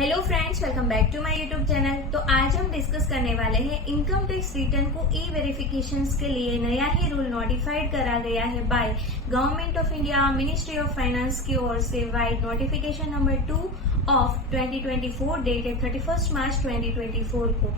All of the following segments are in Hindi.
Hello friends, welcome back to my YouTube channel. तो आज हम डिस्कस करने वाले हैं इनकम टैक्स रिटर्न को ई वेरिफिकेशन के लिए नया ही रूल नोटिफाइड करा गया है by government of India, ministry of finance की ओर से wide notification number 2 of 2024 dated 31 मार्च 2024 को।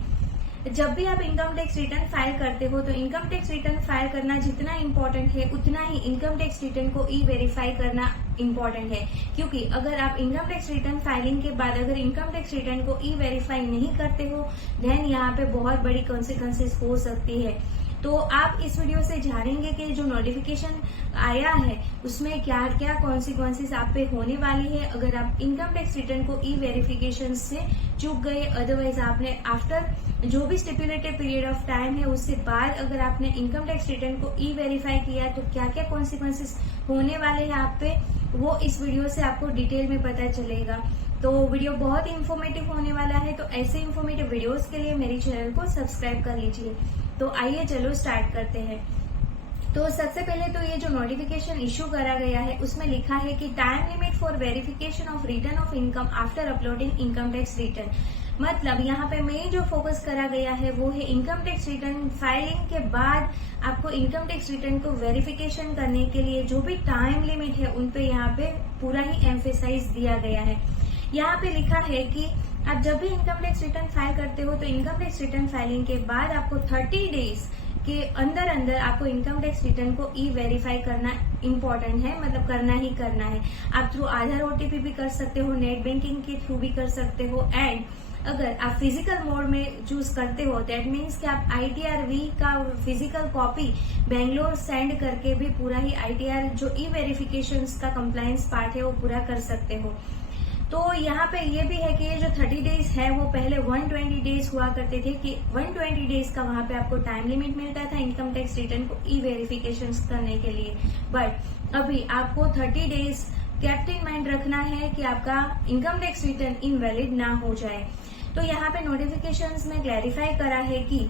जब भी आप इनकम टैक्स रिटर्न फाइल करते हो तो इनकम टैक्स रिटर्न फाइल करना जितना इम्पोर्टेंट है उतना ही इनकम टैक्स रिटर्न को ई वेरीफाई करना इम्पोर्टेंट है, क्योंकि अगर आप इनकम टैक्स रिटर्न फाइलिंग के बाद अगर इनकम टैक्स रिटर्न को ई वेरीफाई नहीं करते हो देन यहाँ पे बहुत बड़ी कॉन्सिक्वेंसेस हो सकती है। तो आप इस वीडियो से जानेंगे कि जो नोटिफिकेशन आया है उसमें क्या क्या कॉन्सिक्वेंसेस आप पे होने वाली है अगर आप इनकम टैक्स रिटर्न को ई वेरिफिकेशन से चूक गए। अदरवाइज आपने आफ्टर जो भी स्टिपुलेटेड पीरियड ऑफ टाइम है उससे बाद अगर आपने इनकम टैक्स रिटर्न को ई वेरीफाई किया तो क्या क्या कॉन्सिक्वेंसेस होने वाले हैं आप पे, वो इस वीडियो से आपको डिटेल में पता चलेगा। तो वीडियो बहुत इन्फॉर्मेटिव होने वाला है, तो ऐसे इन्फॉर्मेटिव वीडियोस के लिए मेरे चैनल को सब्सक्राइब कर लीजिए। तो आइए चलो स्टार्ट करते हैं। तो सबसे पहले तो ये जो नोटिफिकेशन इश्यू करा गया है उसमें लिखा है कि time limit for verification of return of income after uploading income tax return. मतलब यहाँ पे मेन जो फोकस करा गया है वो है इनकम टैक्स रिटर्न फाइलिंग के बाद आपको इनकम टैक्स रिटर्न को वेरिफिकेशन करने के लिए जो भी टाइम लिमिट है उन पे यहाँ पे पूरा ही एम्फेसाइज दिया गया है। यहाँ पे लिखा है कि आप जब भी इनकम टैक्स रिटर्न फाइल करते हो तो इनकम टैक्स रिटर्न फाइलिंग के बाद आपको 30 डेज के अंदर आपको इनकम टैक्स रिटर्न को ई वेरीफाई करना इम्पोर्टेंट है, मतलब करना ही करना है। आप थ्रू आधार ओटीपी भी कर सकते हो, नेट बैंकिंग के थ्रू भी कर सकते हो, एंड अगर आप फिजिकल मोड में चूज करते हो दैट मीन्स कि आप ITR-V का फिजिकल कॉपी बेंगलोर सेंड करके भी पूरा ही ITR जो ई वेरिफिकेशन का कंप्लायंस पार्ट है वो पूरा कर सकते हो। तो यहाँ पे ये भी है कि ये जो 30 डेज है वो पहले 120 डेज हुआ करते थे कि 120 डेज का वहां पे आपको टाइम लिमिट मिलता था इनकम टैक्स रिटर्न को ई वेरिफिकेशन करने के लिए, बट अभी आपको 30 डेज कीप इन माइंड रखना है कि आपका इनकम टैक्स रिटर्न इनवैलिड ना हो जाए। तो यहाँ पे नोटिफिकेशंस में क्लैरिफाई करा है कि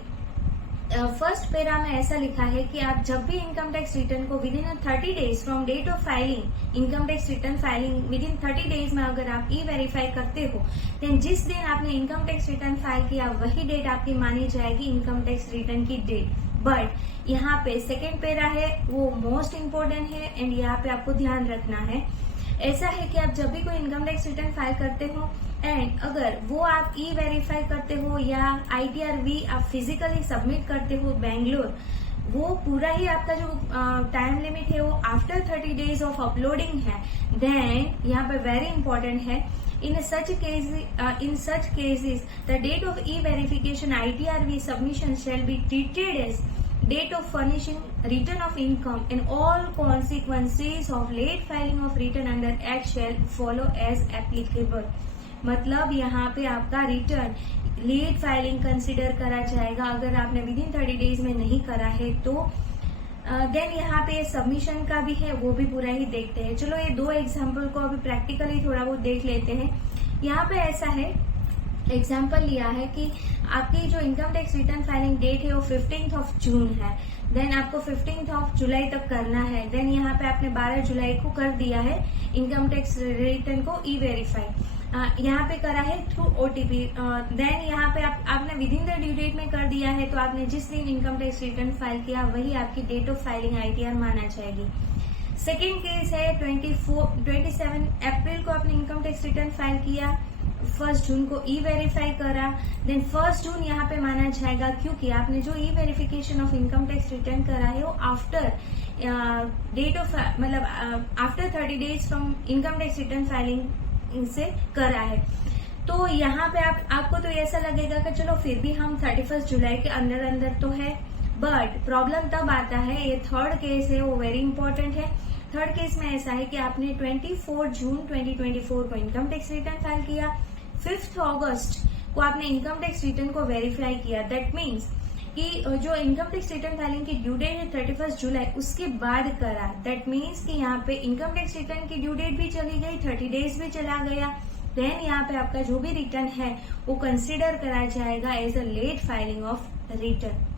फर्स्ट पैरा में ऐसा लिखा है कि आप जब भी इनकम टैक्स रिटर्न को within 30 days from date of filing income tax return filing within 30 days में अगर आप ई वेरीफाई करते हो देन जिस दिन आपने इनकम टैक्स रिटर्न फाइल किया वही डेट आपकी मानी जाएगी इनकम टैक्स रिटर्न की डेट। बट यहाँ पे सेकेंड पैरा है वो मोस्ट इम्पोर्टेंट है एंड यहाँ पे आपको ध्यान रखना है। ऐसा है कि आप जब भी कोई इनकम टैक्स रिटर्न फाइल करते हो एंड अगर वो आप ई वेरीफाई करते हो या ITR-V आप फिजिकली सबमिट करते हो बेंगलोर, वो पूरा ही आपका जो टाइम लिमिट है वो आफ्टर 30 डेज ऑफ अपलोडिंग है, देन यहाँ पे वेरी इंपॉर्टेंट है in such cases the date of e-verification ITR-V submission shall be treated as date of furnishing return of income and all consequences of late filing of return under act shall follow as applicable। मतलब यहाँ पे आपका रिटर्न लेट फाइलिंग कंसिडर करा जाएगा अगर आपने विद इन 30 डेज में नहीं करा है तो देन यहाँ पे सबमिशन का भी है वो भी पूरा ही देखते हैं। चलो ये दो एग्जाम्पल को अभी प्रैक्टिकली थोड़ा बहुत देख लेते हैं। यहाँ पे ऐसा है, एग्जाम्पल लिया है कि आपकी जो income tax return filing date है वो 15th ऑफ जून है, देन आपको 15th ऑफ जुलाई तक करना है, देन यहाँ पे आपने 12 जुलाई को कर दिया है इनकम टैक्स रिटर्न को ई वेरीफाई, यहाँ पे करा है थ्रू OTP, देन यहाँ पे आपने within the due date में कर दिया है तो आपने जिस दिन इनकम टैक्स रिटर्न फाइल किया वही आपकी डेट ऑफ फाइलिंग ITR माना जाएगी। सेकेंड केस है 27 अप्रैल को आपने इनकम टैक्स रिटर्न फाइल किया, 1 जून को ई वेरीफाई करा, देन 1 जून यहाँ पे माना जाएगा क्योंकि आपने जो e verification of income tax return करा है वो आफ्टर डेट ऑफ मतलब after 30 days from income tax return filing इनसे करा है। तो यहाँ पे आपको तो ऐसा लगेगा कि चलो फिर भी हम 31 जुलाई के अंदर तो है, बट प्रॉब्लम तब आता है, ये थर्ड केस है वो वेरी इंपॉर्टेंट है। थर्ड केस में ऐसा है कि आपने 24 जून 2024 को इनकम टैक्स रिटर्न फाइल किया, 5 अगस्त को आपने इनकम टैक्स रिटर्न को वेरीफाई किया, दैट मीन्स कि जो इनकम टैक्स रिटर्न फाइलिंग की ड्यू डेट है 31 जुलाई उसके बाद करा, दैट मीन्स कि यहाँ पे इनकम टैक्स रिटर्न की ड्यू डेट भी चली गई, 30 डेज भी चला गया, देन यहाँ पे आपका जो भी रिटर्न है वो कंसिडर करा जाएगा as a late filing of return.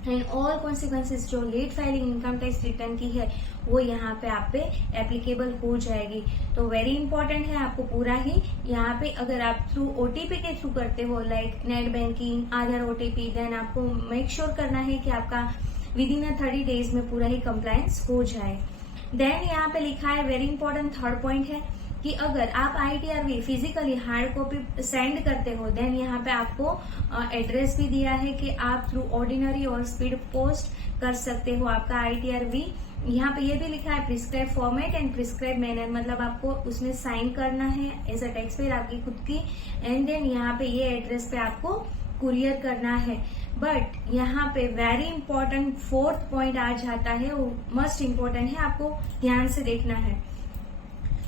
And all consequences जो late filing income tax return की है वो यहाँ पे आप पे एप्लीकेबल हो जाएगी। तो वेरी इंपॉर्टेंट है, आपको पूरा ही यहाँ पे अगर आप थ्रू ओटीपी के थ्रू करते हो लाइक नेट बैंकिंग, आधार ओटीपी, देन आपको मेक श्योर करना है कि आपका विद इन 30 डेज में पूरा ही कंप्लायंस हो जाए। देन यहाँ पे लिखा है वेरी इंपॉर्टेंट थर्ड पॉइंट है कि अगर आप ITRV physically hard copy send करते हो देन यहाँ पे आपको एड्रेस भी दिया है कि आप थ्रू ऑर्डिनरी और स्पीड पोस्ट कर सकते हो आपका ITRV। यहाँ पे ये भी लिखा है prescribe format and prescribe manner, मतलब आपको उसमें साइन करना है एज अ टैक्स पेयर आपकी खुद की, एंड देन यहाँ पे ये एड्रेस पे आपको कुरियर करना है। बट यहाँ पे वेरी इंपॉर्टेंट फोर्थ पॉइंट आ जाता है, वो मस्ट इम्पोर्टेंट है, आपको ध्यान से देखना है।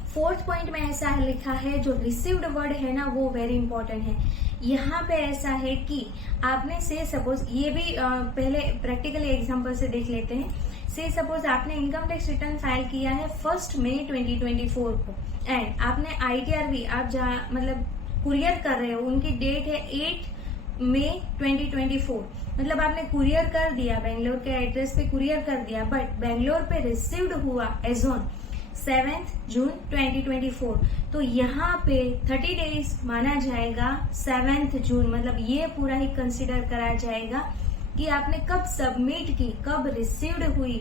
फोर्थ पॉइंट में ऐसा लिखा है जो रिसीव्ड वर्ड है ना वो वेरी इंपॉर्टेंट है। यहाँ पे ऐसा है कि आपने से सपोज, ये भी पहले प्रैक्टिकली एग्जांपल से देख लेते हैं। से सपोज आपने इनकम टैक्स रिटर्न फाइल किया है 1 मई 2024 को एंड आपने ITRV आप जहाँ मतलब कुरियर कर रहे हो, उनकी डेट है 8 मई 2024, मतलब आपने कुरियर कर दिया, बेंगलोर के एड्रेस पे कुरियर कर दिया, बट बेंगलोर पे रिसीव्ड हुआ एज ऑन 7 जून 2024। तो यहाँ पे 30 डेज माना जाएगा 7 जून, मतलब ये पूरा ही कंसिडर करा जाएगा कि आपने कब सबमिट की, कब रिसीव्ड हुई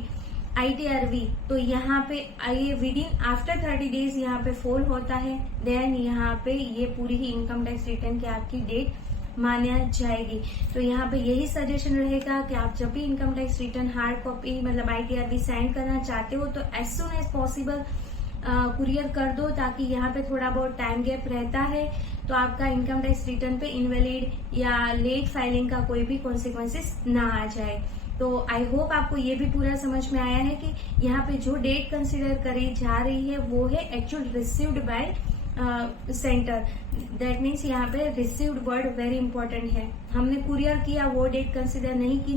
ITRV। तो यहाँ पे ये विद इन आफ्टर 30 डेज यहाँ पे फॉल होता है, देन यहाँ पे ये पूरी ही इनकम टैक्स रिटर्न की आपकी डेट माना जाएगी। तो यहाँ पे यही सजेशन रहेगा कि आप जब भी income tax return hard copy मतलब ITRV सेंड करना चाहते हो तो as soon as possible courier कर दो, ताकि यहाँ पे थोड़ा बहुत टाइम गैप रहता है तो आपका इनकम टैक्स रिटर्न पे इनवैलिड या लेट फाइलिंग का कोई भी कॉन्सिक्वेंसेस ना आ जाए। तो आई होप आपको ये भी पूरा समझ में आया है कि यहाँ पे जो डेट कंसिडर करी जा रही है वो है actual received by centre, that means यहाँ पे रिसीव्ड वर्ड वेरी इंपॉर्टेंट है। हमने कुरियर किया वो डेट कंसिडर नहीं की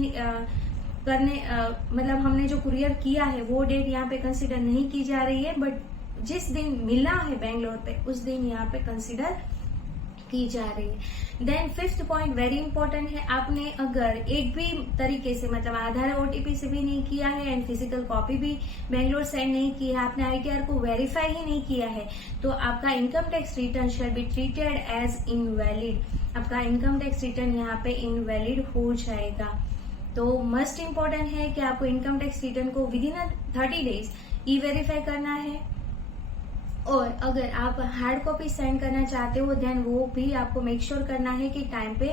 मतलब हमने जो कुरियर किया है वो डेट यहाँ पे कंसिडर नहीं की जा रही है, बट जिस दिन मिला है बेंगलोर पे उस दिन यहाँ पे कंसिडर की जा रही है। Then fifth point very important है, आपने अगर एक भी तरीके से मतलब आधार OTP से भी नहीं किया है एंड फिजिकल कॉपी भी बेंगलोर सेंड नहीं की है, आपने ITR को वेरीफाई ही नहीं किया है, तो आपका income tax return shall be treated as invalid. आपका इनकम टैक्स रिटर्न यहाँ पे इनवैलिड हो जाएगा। तो मस्ट इम्पोर्टेंट है कि आपको इनकम टैक्स रिटर्न को विद इन 30 डेज ई-वेरीफाई करना है, और अगर आप हार्ड कॉपी सेंड करना चाहते हो देन वो भी आपको मेक श्योर करना है कि टाइम पे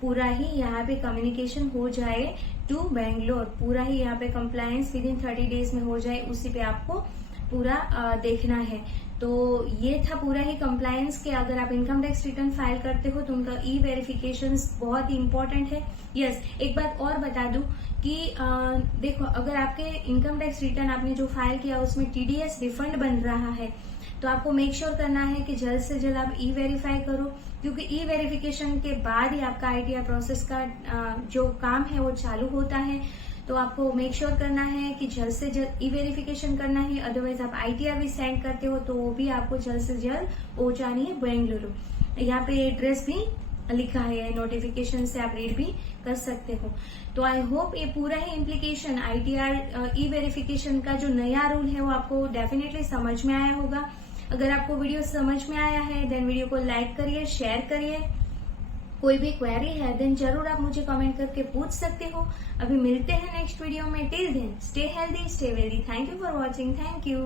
पूरा ही यहाँ पे कम्युनिकेशन हो जाए टू बेंगलोर, पूरा ही यहाँ पे कंप्लायंस विद इन 30 डेज में हो जाए, उसी पे आपको पूरा देखना है। तो ये था पूरा ही कंप्लायंस के अगर आप इनकम टैक्स रिटर्न फाइल करते हो तो उनका ई-वेरिफिकेशन बहुत ही इंपॉर्टेंट है। यस, एक बात और बता दूं कि देखो, अगर आपके इनकम टैक्स रिटर्न आपने जो फाइल किया उसमें TDS रिफंड बन रहा है तो आपको मेक श्योर करना है कि जल्द से जल्द आप ई-वेरीफाई करो, क्योंकि ई-वेरिफिकेशन के बाद ही आपका ITR प्रोसेस का जो काम है वो चालू होता है। तो आपको मेक श्योर करना है कि जल्द से जल्द ई-वेरिफिकेशन करना है, अदरवाइज आप ITR भी सेंड करते हो तो वो भी आपको जल्द से जल्द पहुंचानी है बेंगलुरु। यहाँ पे एड्रेस भी लिखा है, नोटिफिकेशन से आप रीड भी कर सकते हो। तो आई होप ये पूरा ही इम्प्लीकेशन ITR ई-वेरिफिकेशन का जो नया रूल है वो आपको डेफिनेटली समझ में आया होगा। अगर आपको वीडियो समझ में आया है देन वीडियो को लाइक करिए, शेयर करिए। कोई भी क्वेरी है देन जरूर आप मुझे कमेंट करके पूछ सकते हो। अभी मिलते हैं नेक्स्ट वीडियो में, till then stay healthy, stay wealthy. Thank you for watching, thank you.